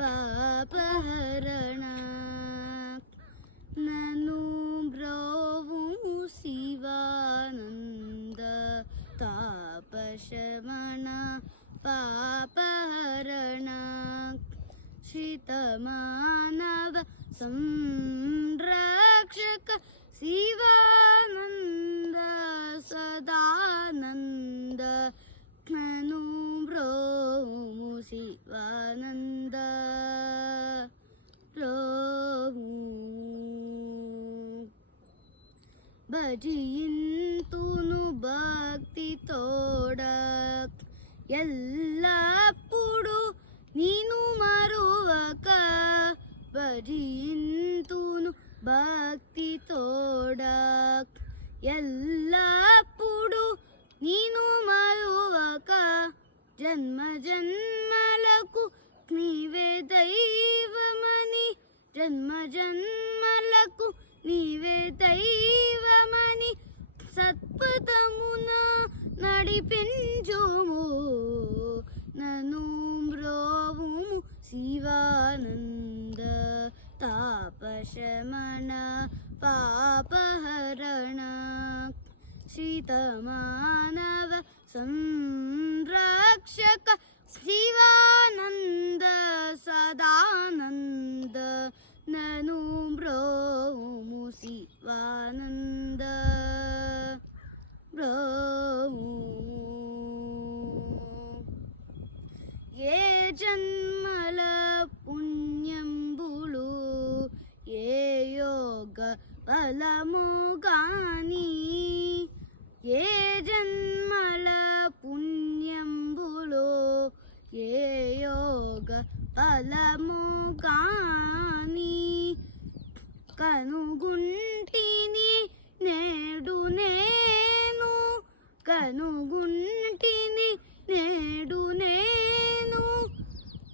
ಪಾಪಹರಣ ನನು ಬ್ರೋವು ಶಿವಾನಂದ ತಾಪಶಮನ ಪಾಪಹರಣ ಶ್ರಿತಮಾನವ ಸಂರಕ್ಷಕ ಶಿವಾನಂದ ಸದಾನಂದ ನನು ಬ್ರೋವು ಶಿವಾನಂದ ಬ್ರೋವು భజింతును భక్తితోడ ఎల్లప్పుడు నీను మరువక భజింతును భక్తితోడ ఎల్లప్పుడు నీను మరువక జన్మ జన్మలకు నీవే దైవమని జన్మ జన్మలకు నీవే దైవమని సత్పథమున నడిపించుము నను బ్రోవుము శివానంద తాపశమన పాపహరణ శ్రితమానవ సంరక్షక శివానంద సదానంద నను బ్రోము శివానంద బ్రోము ఏ జన్మల పుణ్యంబులు ఏ యోగ బలము గాని ఏ జన్మల పుణ్యంబులు ఏ యోగ బలము గాని కనుగుంటిని నేడు నేను కనుగుంటిని నేడు నేను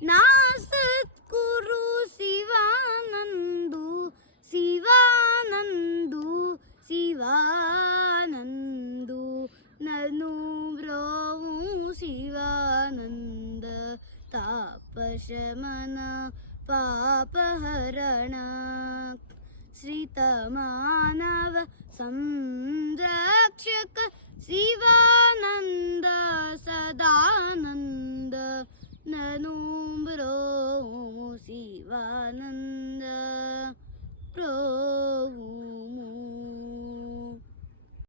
నా సద్గురు శివానందు శివానందు శివానందు నను బ్రోవు శివానంద తాపశమన పాపహరణ శ్రితమానవ సంరక్షక శివానంద సదానంద నను బ్రోము శివానంద